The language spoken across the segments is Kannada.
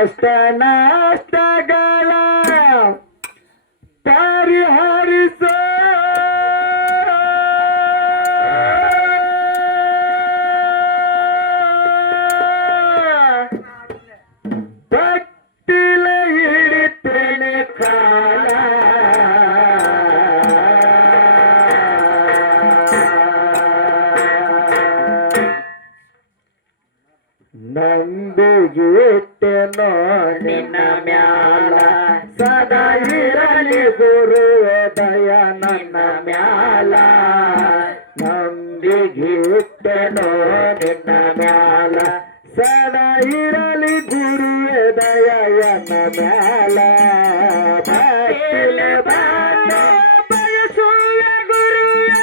ಕಷ್ಟ ನಷ್ಟಗಳ ಪರಿಹರಿಸ ಭಕ್ತಿಲ ಹಿಡಿತೇನೆ ಕಾಲ ನಂಬಿಗಿಟ್ಟೆನೋ ನಿನ್ನ ಮ್ಯಾಲ ಸದಾ ಇರಲಿ ಗುರುದಯ ನನ್ನ ಮ್ಯಾಲ ನಂಬಿಗಿಟ್ಟೆನೋ ನಿನ್ನ ಮ್ಯಾಲ ಸದಾ ಇರಲಿ ಗುರುದಯ ನನ್ನ ಮ್ಯಾಲ ಭಕ್ತಿಲೆ ಬಾಳ ಬಯಸುವ ಗುರುವೇ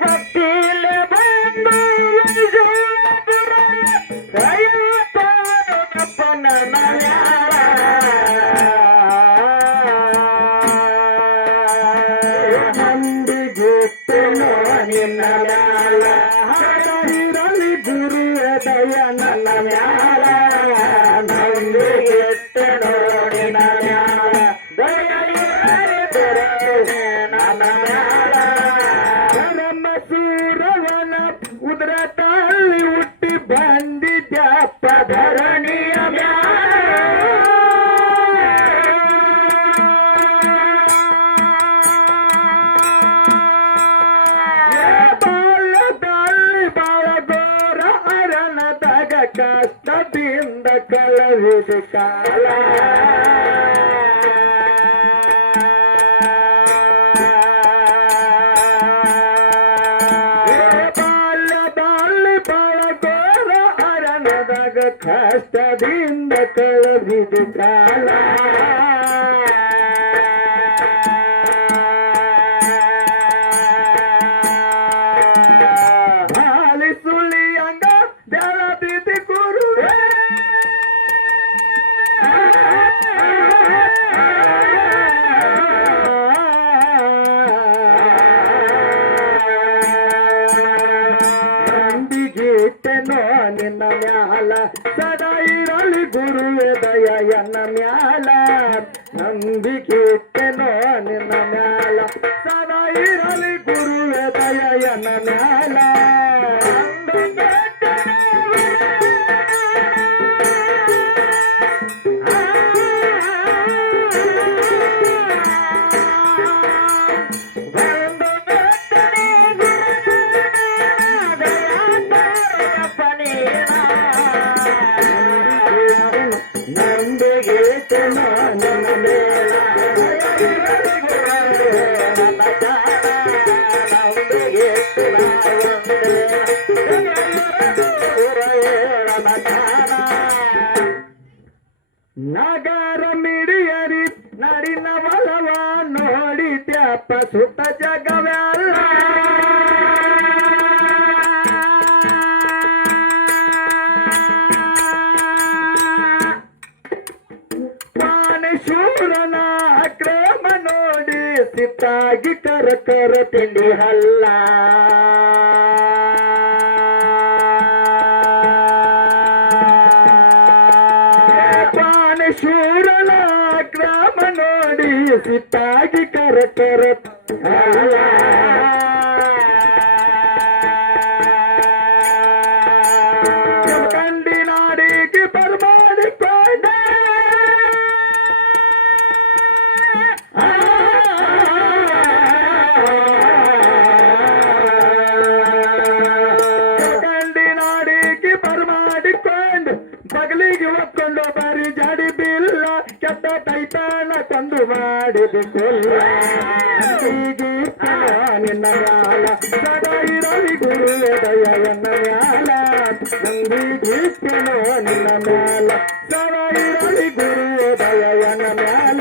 ಭಕ್ತಿಲೆ ಬಂದು ನಂಬಿಗಿಟ್ಟೆನೋ ನಿನ್ನ ಮ್ಯಾಲ ಹರಹಿರಲಿ ಗುರುದಯ ನನ್ನ ಮ್ಯಾಲ ನಂಬಿಗಿಟ್ಟೆನೋ ನಿನ್ನ ಮ್ಯಾಲ ದಯ ಇರಲಿ ಗುರುವೇ ನನ್ನ ಮ್ಯಾಲ ಧರ್ಮ ಸೂರವನ ಉದರದಲ್ಲಿ ಹುಟ್ಟಿ ಬಂದಿದ್ಯಪ್ಪ ಧರಣಿಯ ಬಾಲ್ಯದಲ್ಲಿ ಬಾಳಗೋರ ಅರಣದಾಗ ಕಷ್ಟದಿಂದ ಕಳವಿದ ಕಾಲ ಬಾಲ್ಯದಲ್ಲಿ ಬಾಳಗೋರ ಅರಣದಾಗ ಕಷ್ಟದಿಂದ ಕಳವಿದ ಕಾಲ ಸುಳಿಯಂಗ ಬೆಳದಿದ್ದ ಗುರುವೇ ನಂಬಿಗಿಟ್ಟೆನೋ ನಿನ್ನ ಮ್ಯಾಲ ಸದಾ ಇರಲಿ ಗುರುವೇ ದಯ ಎನ್ನ ಮ್ಯಾಲ ನಂಬಿಗಿಟ್ಟೆನೋ ನಿನ್ನ ಮ್ಯಾಲ ಸದಾ ಇರಲಿ ಗುರುವೇ ದಯ ಎನ್ನ ಮ್ಯಾಲ ನಂಬಿಗಿಟ್ಟೆನೋ ನಿನ್ನ ಮ್ಯಾಲ ನಗರ ಮಿಡಿಯರಿ ನಡಿನ ಬಲವ ನೋಡಿದ್ಯಪ್ಪ ಸುತ್ತ ಜಗವೆಲ್ಲ ಶೂರನ ಅಕ್ರಮ ನೋಡಿ ಸಿತ್ತಾಗಿ ಕರ ಕರ ತಿಂಡಿ ಹಲ್ಲ ಶೂರನ ಅಕ್ರಮ ನೋಡಿ ಸಿತ್ತಾಗಿ ಕರ ಕರ ಕಂಡಿನಾಡಿಗೆ ಬರ್ಮಾಡಿಕೊಂಡ ಕಂಡಿನಾಡಿಗೆ ಬರ್ಮಾಡಿಕೊಂಡು ಬಗಲಿಗೆ ಒಕ್ಕೊಂಡು ಬರಿ ಜಡಿ ಬಿಲ್ಲ ಕೆಟ್ಟ ತೈತಾನ ಕೊಂದು ಮಾಡಿದ ಕೊಲ್ಲ ನಿನ್ನ ಮ್ಯಾಲ ಸದಾ ಇರಲಿ ಗುರುವೇ ದಯ ಎನ್ನ ಮ್ಯಾಲ ನಂಬಿಗಿಟ್ಟೆನೋ ನಿನ್ನ ಮ್ಯಾಲ ಸದಾ ಇರಲಿ ಗುರುವೇ ದಯ ಎನ್ನ ಮ್ಯಾಲ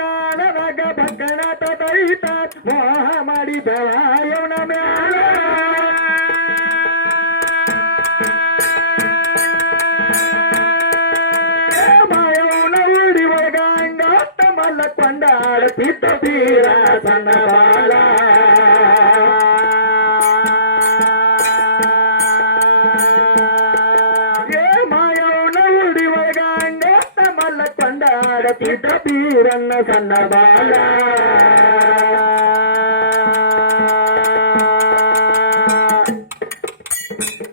ನನಗ ಬಕ್ಕನ ತೈತ ಮೋಹ ಮಾಡಿದವ ಇವನ ಮ್ಯಾಲ ಮಾಯವನ ಉಡಿ ಒಳಗ ಅಂಗಾತ ಮಲ್ಲಕೊಂಡಾಡ ಪಿತ್ತ ತೀರ ಸಣ್ಣ ಬಾಲ ಪಿತ ಪೀರನ್ನ ಸಣ್ಣ ಬಾಲ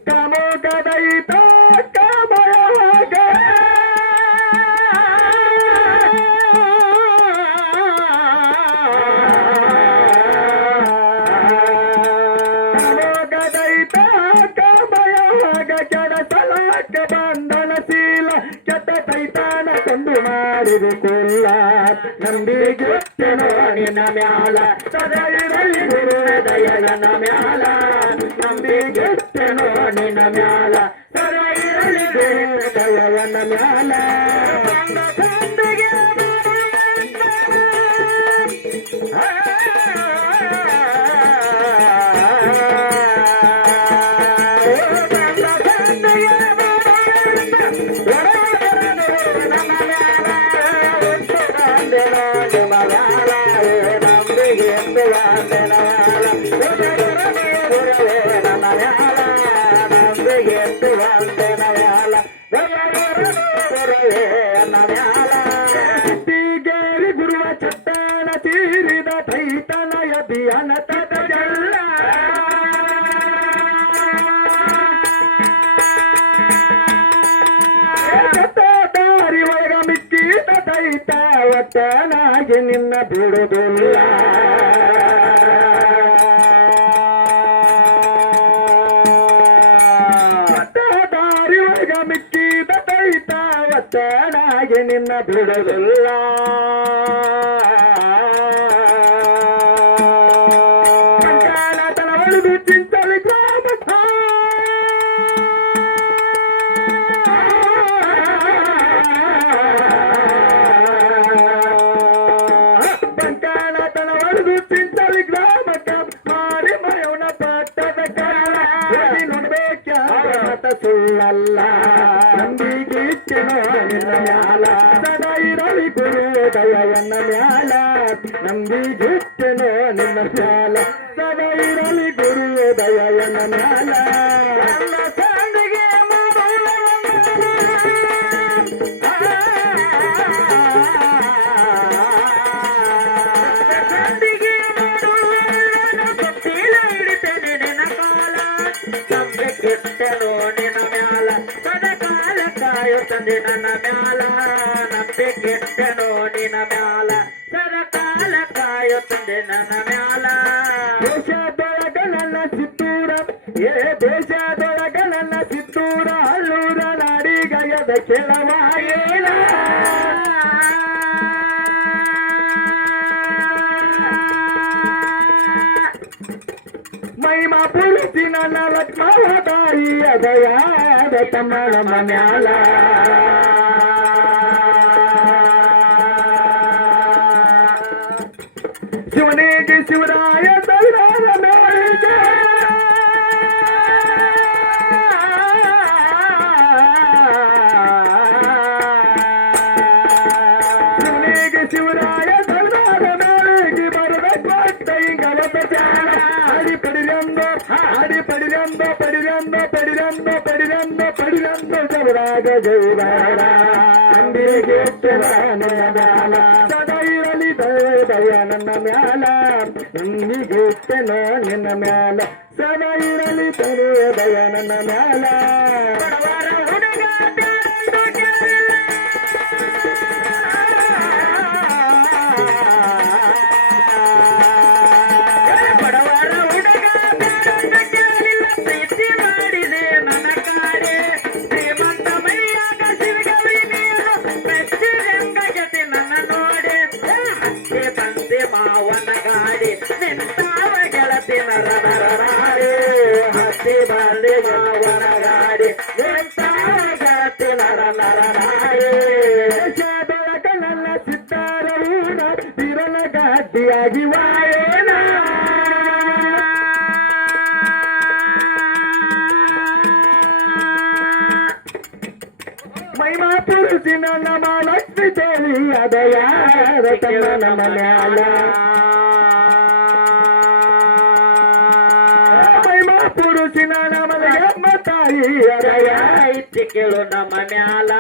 ಕಮೋಕದೈತ ಕಮಯವಾಗ ಕಮೋಕದೈತ ಕಮಯವಾಗ ಕೆಡಸಲಾಕ ಬಂಧನ ಶೀಲ ಕೆಟ್ಟ ಕೈತಾನ ಕೊಂಡು ಮಾಡಿದು ಕೊಲ್ಲ ನಂಬಿಗೆಟ್ಟೆನೋ ನಿನ್ನ ಮ್ಯಾಲ ಸದಾ ಇರಲಿ ಗುರುವೆ ದಯನ ಮ್ಯಾಲ ನಂಬಿಗೆಟ್ಟೆನೋ ನಿನ್ನ ಮ್ಯಾಲ ಸದಾ ಇರಲಿ ಗುರುವೆ ದಯನ ಮ್ಯಾಲ ಗುರುವ ಚಟ್ಟಾನ ತೀರಿದ ತೈತನಯ ಬಿಯನ ತದ ಜಲ್ಲ ದಾರಿ ಒಳಗ ಮಿಕ್ಕಿದ ತೈತ ಒಟ್ಟನಾಗಿ ನಿನ್ನ ಬಿಡುವುದಿಲ್ಲ ದಾರಿ ಒಳಗ ಮಿಕ್ಕಿದ ತೈತ ಒಟ್ಟನಾಗಿ ನಿನ್ನ ಬಿಡುವುದಿಲ್ಲ ಚಿಂತಲಿ ಗ್ರಾಮ ಬಂಕಾಳತನ ಹೊಡೆದು ಚಿಂತಲಿ ಗ್ರಾಮಕ್ಕ ಮಾರಿ ಮಯವನ ಪಟ್ಟದ ಕಾಲ ನೋಡ್ಬೇಕ ಸುಳ್ಳಲ್ಲ ನಂಬಿಗಿಟ್ಟೆನೋ ನಿನ್ನ ಮ್ಯಾಲ ಸದಾ ಇರಲಿ ಗುರು ದಯನ ಮ್ಯಾಲ ನಂಬಿಗಿಟ್ಟೆನೋ ನಿನ್ನ ಮ್ಯಾಲ ಸದಾ ಇರಲಿ ಗುರು ದಯನ ಮ್ಯಾಲ ನನ್ನ ಮ್ಯಾಲ ನಂಬಿಕೆಟ್ಟೆನೋ ನಿನ್ನ ಮ್ಯಾಲ ಸದಕಾಲ ಕಾಯುತ್ತದೆ ನನ್ನ ಮ್ಯಾಲ ದೇಶದೊಳಗ ನನ್ನ ಸಿತ್ತೂರ ದೇಶದೊಳಗ ನನ್ನ ಸಿತ್ತೂರ ಹಳ್ಳೂರ ನಾಡಿಗಯದ ಕೆಳವಾಯೇನ ಮಹಿಮಾ ಪುರುಷಿ ನನ್ನ ಲಕ್ಷ್ಮವತಾಯಿಯ ದಯಾದ ತಮ್ಮ ನಮ್ಮ ಮ್ಯಾಲ ಶಿವನಿಗೆ ಶಿವರಾಯ ದೈವಾದ ಮೇಳಿಗೆ ಶಿವನಿಗೆ ಶಿವರಾಯ ದೈವಾದ ಮೇಳಿಗೆ ಬರಬೇಕು ಹಿಂಗವತ ಚಾರ ಅಡಿ ಪಡಿರಂದೋ ಪಡಿರಂದೋ ಜವರಾಗ ಜೈವಾರ ಅಂಬಿಗೆ ನನ್ನ ಮ್ಯಾಲ ಸದಾ ಇರಲಿ ದಯ ನನ್ನ ಮ್ಯಾಲ ನಂಬಿಗೆಟ್ಟೆನೋ ನಿನ್ನ ಮ್ಯಾಲ ಸದಾ ಇರಲಿ ದಯ ನನ್ನ ಮ್ಯಾಲ ಹತ್ತಿ ಬಂದಿ ಮಾವನ ಗಾಡಿ ಮಹಿಮಾ ಪುರುಷಿನ ನಮ ಲಕ್ಷ್ಮೀ ದೇವಿ ಅದಯ ರತನ ನಮ್ಮ ಮ್ಯಾಲ ಮಹಿಮಾ ಪುರುಷಿನ ನಮದ ಅಮ್ಮ ತಾಯಿ ಅದಯ ಇತ್ತಿ ಕೇಳು ನಮ್ಮ ಮ್ಯಾಲ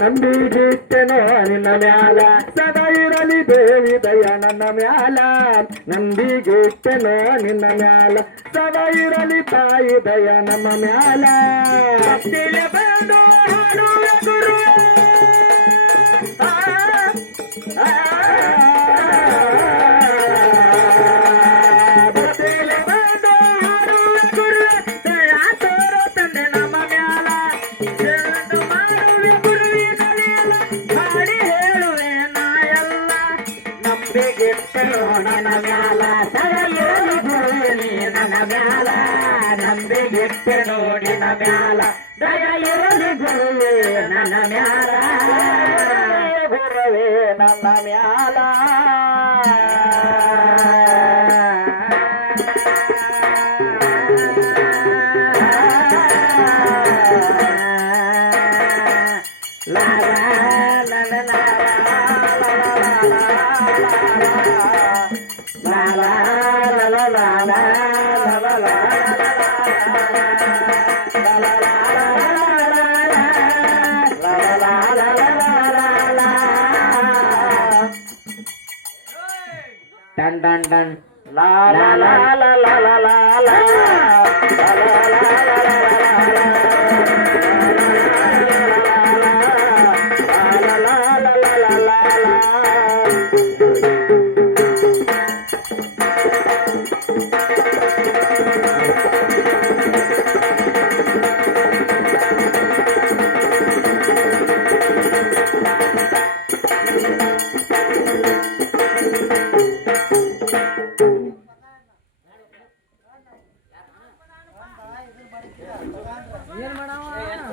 ನಂಬಿಗಿಟ್ಟೆನೋ ನಿನ್ನ ಮ್ಯಾಲ ಸದಾ ಇರಲಿ ದೇವಿ ದಯ ನನ್ನ ಮ್ಯಾಲ ನಂಬಿಗಿಟ್ಟೆನೋ ನಿನ್ನ ಮ್ಯಾಲ ಸದಾ ಇರಲಿ ತಾಯಿ ದಯ ನಮ್ಮ ಮ್ಯಾಲ ಭಕ್ತಿಲೆ ಬಂದು ಹಾಡುವ ಗುರುವೇ ಭಕ್ತಿಲೆ ಬಂದು ಹಾಡುವ ಗುರುವೇ ದಯ ತೋರೋ ತಂದೆ ನಮ್ಮ ಮ್ಯಾಲ ಹಾಡಿ ಹೇಳುವೆ ನಾ ಎಲ್ಲ ನಂಬಿಗಿಟ್ಟೆನೋ ನನ್ನ ಮ್ಯಾಲ ಸದಾ ಇರಲಿ ಗುರುವೇ ನೀ ನನ್ನ ಮ್ಯಾಲ ನಂಬಿಗಿಟ್ಟೆನೋ ನಿನ್ನ ಮ್ಯಾಲ ದಯ ಇರಲಿ ಗುರುವೇ ನನ್ನ ಮ್ಯಾಲ ಗುರುವೇ ನನ್ನ ಮ್ಯಾಲ Dun dun dun la la la la la la la la ಏನ್ ಮಾಡವ